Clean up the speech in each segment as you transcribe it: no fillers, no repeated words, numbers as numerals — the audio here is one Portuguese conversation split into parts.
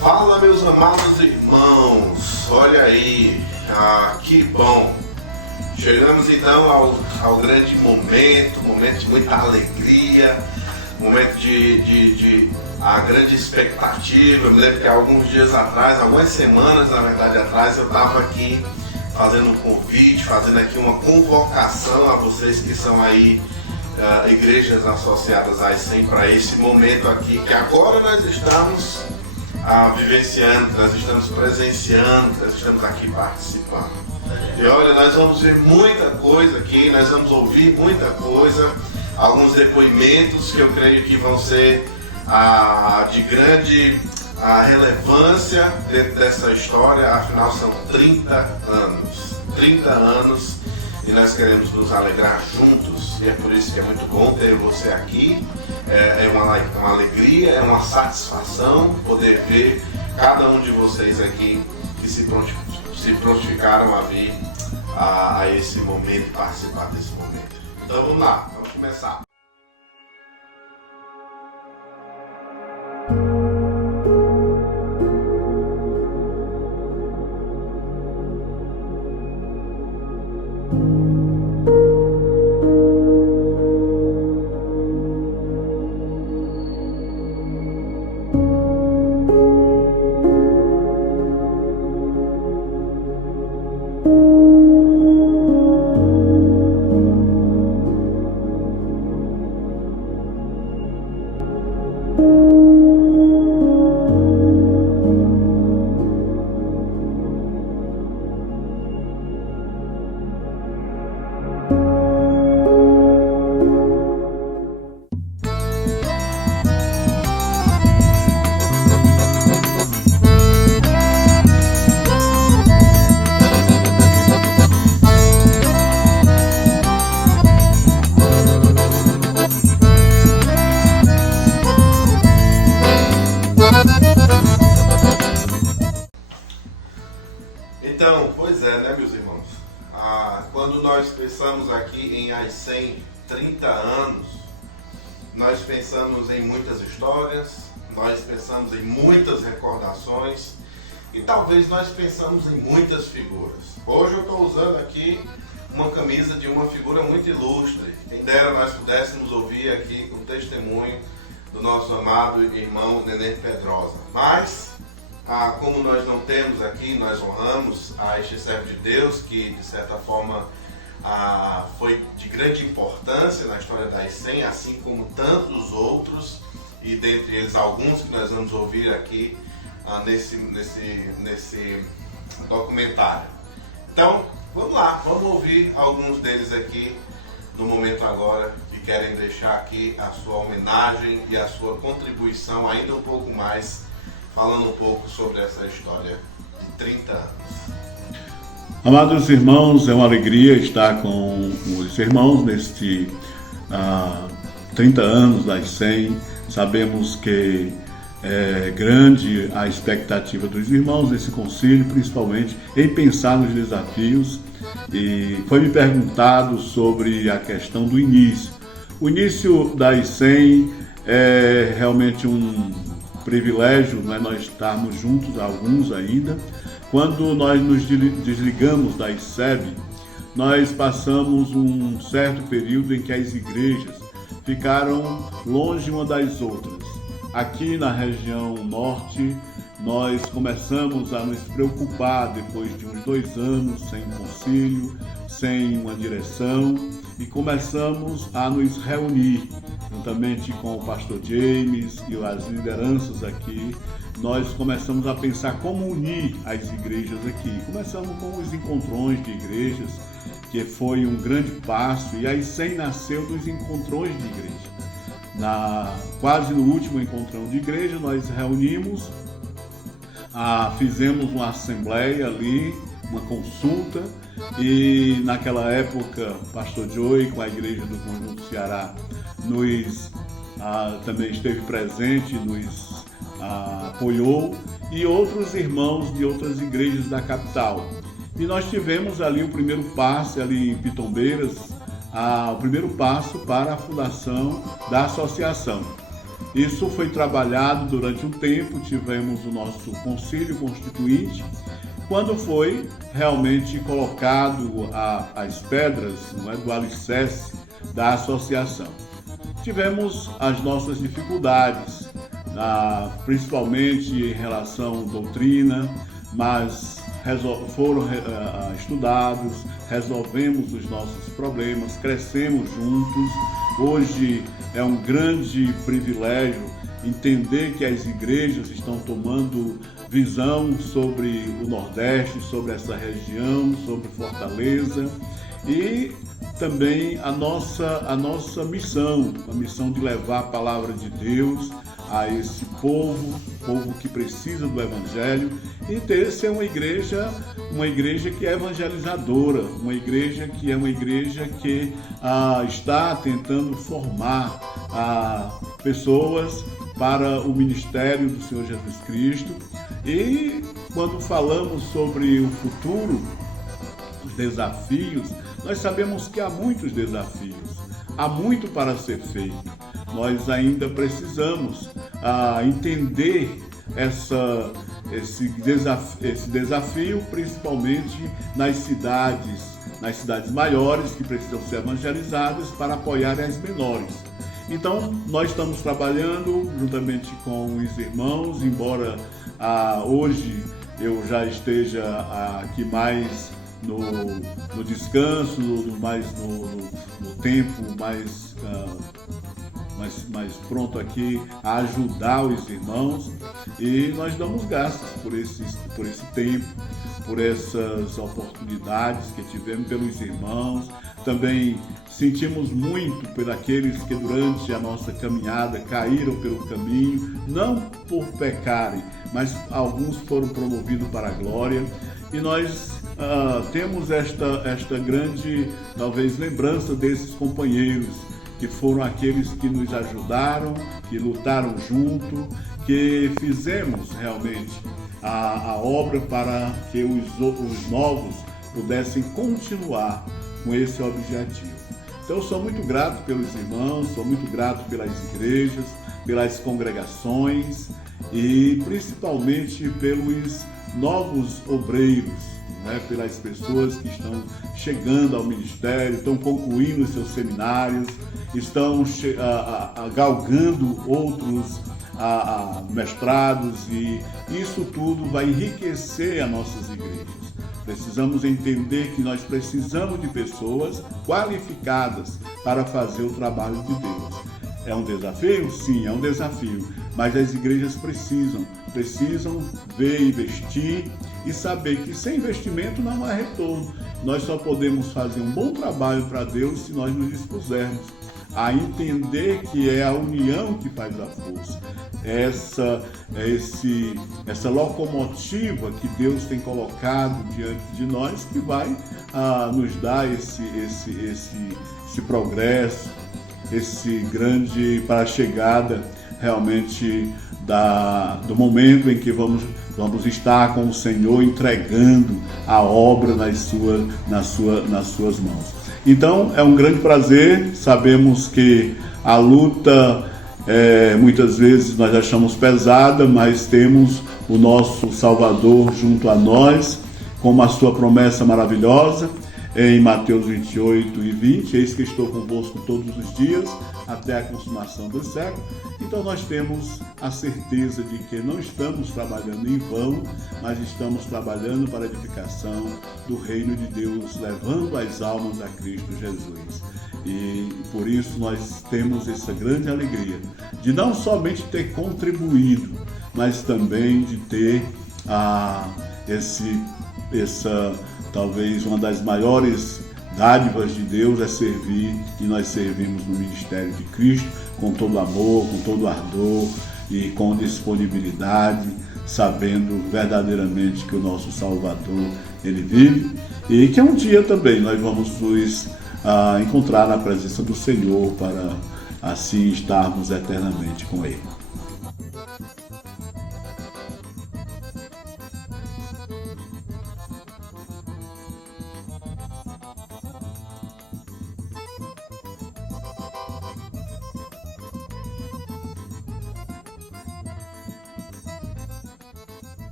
Fala, meus amados irmãos, olha aí, que bom. Chegamos então ao grande momento de muita alegria, momento de a grande expectativa. Eu me lembro que alguns dias atrás, algumas semanas na verdade atrás, eu estava aqui fazendo um convite, fazendo aqui uma convocação a vocês que são aí igrejas associadas à ICEM para esse momento aqui, que agora nós estamos vivenciando, nós estamos presenciando, nós estamos aqui participando. E olha, nós vamos ver muita coisa aqui, nós vamos ouvir muita coisa, alguns depoimentos que eu creio que vão ser de grande relevância dentro dessa história. Afinal são 30 anos e nós queremos nos alegrar juntos, e é por isso que é muito bom ter você aqui. É uma alegria, é uma satisfação poder ver cada um de vocês aqui que se prontificaram a vir a esse momento, participar desse momento. Então vamos lá, vamos começar. Então, pois é, né, meus irmãos? Quando nós pensamos aqui em ICEM 30 anos, nós pensamos em muitas histórias, nós pensamos em muitas recordações e talvez nós pensamos em muitas figuras. Hoje eu estou usando aqui uma camisa de uma figura muito ilustre. Quem dera nós pudéssemos ouvir aqui o testemunho do nosso amado irmão Nenê Pedrosa. Mas como nós não temos aqui, nós honramos a este servo de Deus que, de certa forma, foi de grande importância na história da ICEM, assim como tantos outros, e dentre eles alguns que nós vamos ouvir aqui nesse documentário. Então, vamos lá, vamos ouvir alguns deles aqui no momento agora, que querem deixar aqui a sua homenagem e a sua contribuição ainda um pouco mais, falando um pouco sobre essa história de 30 anos. Amados irmãos, é uma alegria estar com os irmãos neste 30 anos da ICEM. Sabemos que é grande a expectativa dos irmãos nesse concílio, principalmente em pensar nos desafios. E foi me perguntado sobre a questão do início. O início da ICEM é realmente um privilégio, né, nós estarmos juntos, alguns ainda. Quando nós nos desligamos da ICEB, nós passamos um certo período em que as igrejas ficaram longe uma das outras. Aqui na região norte, nós começamos a nos preocupar depois de uns 2 anos sem concílio, sem uma direção, e começamos a nos reunir juntamente com o pastor James e as lideranças aqui. Nós começamos a pensar como unir as igrejas aqui. Começamos com os encontrões de igrejas, que foi um grande passo, e a ICEM nasceu dos encontrões de igreja. Quase no último encontrão de igreja, nós reunimos, fizemos uma assembleia ali, uma consulta, e naquela época o pastor Joey, com a igreja do Conjunto Ceará, também esteve presente, nos apoiou, e outros irmãos de outras igrejas da capital. E nós tivemos ali o primeiro passo, ali em Pitombeiras, o primeiro passo para a fundação da associação. Isso foi trabalhado durante um tempo, tivemos o nosso Conselho Constituinte, quando foi realmente colocado as pedras, não é, do alicerce da associação. Tivemos as nossas dificuldades, principalmente em relação à doutrina, mas foram estudados, resolvemos os nossos problemas, crescemos juntos. Hoje é um grande privilégio entender que as igrejas estão tomando visão sobre o Nordeste, sobre essa região, sobre Fortaleza, e também a nossa missão, a missão de levar a palavra de Deus a esse povo que precisa do Evangelho, e ser uma igreja que é evangelizadora, uma igreja que está tentando formar pessoas para o ministério do Senhor Jesus Cristo. E quando falamos sobre o futuro, os desafios, nós sabemos que há muitos desafios, há muito para ser feito. Nós ainda precisamos entender esse desafio, principalmente nas cidades maiores, que precisam ser evangelizadas para apoiar as menores. Então, nós estamos trabalhando juntamente com os irmãos, embora hoje eu já esteja aqui mais no descanso, mais no tempo, mais pronto aqui a ajudar os irmãos, e nós damos graças por esse tempo, por essas oportunidades que tivemos pelos irmãos. Também sentimos muito por aqueles que durante a nossa caminhada caíram pelo caminho, não por pecarem, mas alguns foram promovidos para a glória. E nós temos esta grande, talvez, lembrança desses companheiros, que foram aqueles que nos ajudaram, que lutaram junto, que fizemos realmente a obra para que os novos pudessem continuar com esse objetivo. Então, eu sou muito grato pelos irmãos, sou muito grato pelas igrejas, pelas congregações e principalmente pelos novos obreiros, né? Pelas pessoas que estão chegando ao ministério, estão concluindo os seus seminários, estão galgando outros mestrados, e isso tudo vai enriquecer as nossas igrejas. Precisamos entender que nós precisamos de pessoas qualificadas para fazer o trabalho de Deus. É um desafio? Sim, é um desafio, mas as igrejas precisam ver, investir e saber que sem investimento não há retorno. Nós só podemos fazer um bom trabalho para Deus se nós nos dispusermos a entender que é a união que faz a força. Essa locomotiva que Deus tem colocado diante de nós, que vai nos dar esse progresso, esse grande, para a chegada realmente do momento em que vamos estar com o Senhor entregando a obra nas suas mãos. Então, é um grande prazer. Sabemos que a luta muitas vezes nós achamos pesada, mas temos o nosso Salvador junto a nós, como a sua promessa maravilhosa em Mateus 28:20, eis que estou convosco todos os dias, até a consumação do século. Então nós temos a certeza de que não estamos trabalhando em vão, mas estamos trabalhando para a edificação do reino de Deus, levando as almas a Cristo Jesus. E por isso nós temos essa grande alegria de não somente ter contribuído, mas também de ter talvez uma das maiores dádivas de Deus é servir, e nós servimos no ministério de Cristo com todo amor, com todo ardor e com disponibilidade, sabendo verdadeiramente que o nosso Salvador, ele vive, e que um dia também nós vamos nos encontrar na presença do Senhor para assim estarmos eternamente com Ele.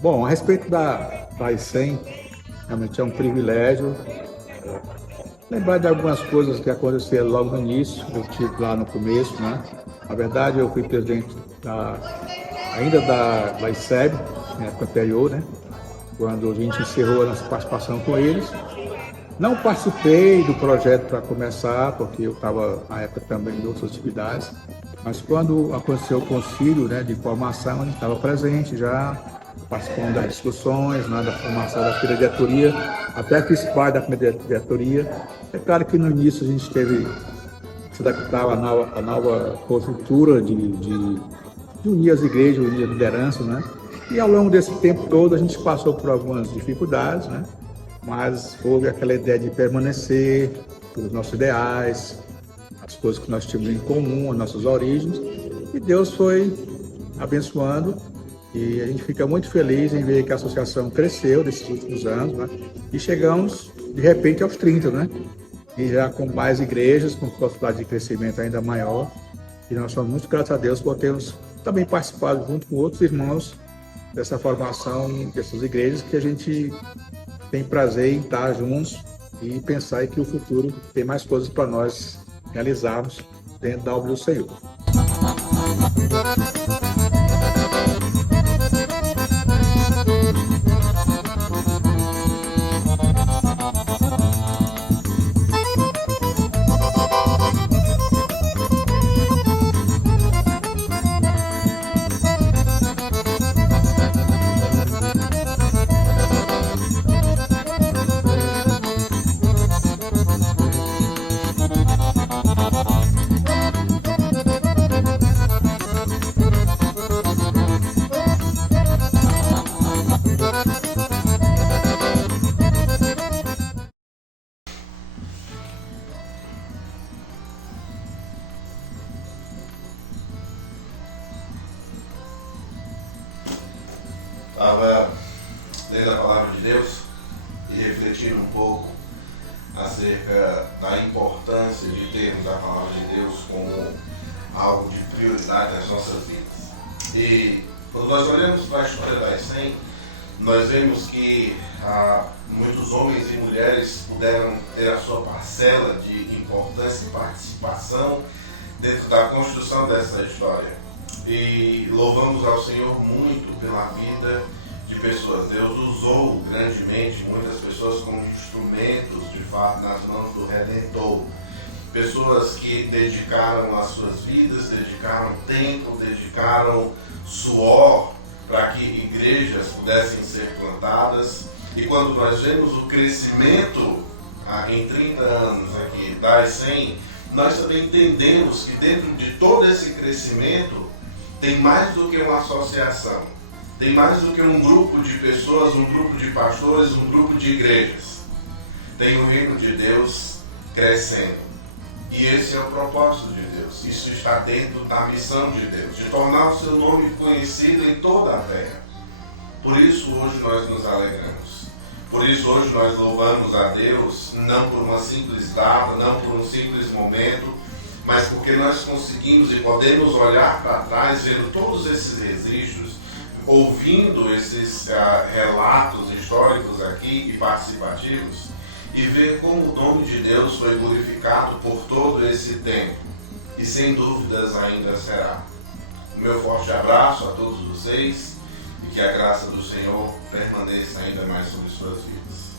Bom, a respeito da ICEM, realmente é um privilégio lembrar de algumas coisas que aconteceram logo no início. Eu estive lá no começo, né? Na verdade, eu fui presidente ainda da ICEB, na época anterior, né? Quando a gente encerrou a nossa participação com eles. Não participei do projeto para começar, porque eu estava na época também em outras atividades, mas quando aconteceu o concílio, né, de formação, a gente estava presente já, participando das discussões, né, da formação da primeira diretoria, até fiz parte da primeira diretoria. É claro que no início a gente teve que se adaptar à nova conjuntura de unir as igrejas, unir a liderança, né? E ao longo desse tempo todo a gente passou por algumas dificuldades, né? Mas houve aquela ideia de permanecer pelos nossos ideais, as coisas que nós tínhamos em comum, as nossas origens, e Deus foi abençoando, e a gente fica muito feliz em ver que a associação cresceu nesses últimos anos, né? E chegamos, de repente, aos 30, né? E já com mais igrejas, com possibilidade de crescimento ainda maior, e nós somos muito gratos a Deus por termos também participado junto com outros irmãos dessa formação dessas igrejas, que a gente tem prazer em estar juntos e pensar que o futuro tem mais coisas para nós realizarmos dentro da obra do Senhor. Estava lendo a palavra de Deus e refletindo um pouco acerca da importância de termos a palavra de Deus como algo de prioridade nas nossas vidas. E quando nós olhamos para a história da ICEM, nós vemos que muitos homens e mulheres puderam ter a sua parcela de importância e participação dentro da construção dessa história. E louvamos ao Senhor muito pela vida de pessoas. Deus usou grandemente muitas pessoas como instrumentos de fato nas mãos do Redentor. Pessoas que dedicaram as suas vidas, dedicaram tempo, dedicaram suor para que igrejas pudessem ser plantadas. E quando nós vemos o crescimento em 30 anos aqui da ICEM, nós também entendemos que dentro de todo esse crescimento tem mais do que uma associação, tem mais do que um grupo de pessoas, um grupo de pastores, um grupo de igrejas. Tem o reino de Deus crescendo. E esse é o propósito de Deus. Isso está dentro da missão de Deus, de tornar o seu nome conhecido em toda a terra. Por isso hoje nós nos alegramos. Por isso hoje nós louvamos a Deus, não por uma simples data, não por um simples momento, mas porque nós conseguimos e podemos olhar para trás, vendo todos esses registros, ouvindo esses relatos históricos aqui e participativos, e ver como o nome de Deus foi glorificado por todo esse tempo, e sem dúvidas ainda será. O meu forte abraço a todos vocês, e que a graça do Senhor permaneça ainda mais sobre suas vidas.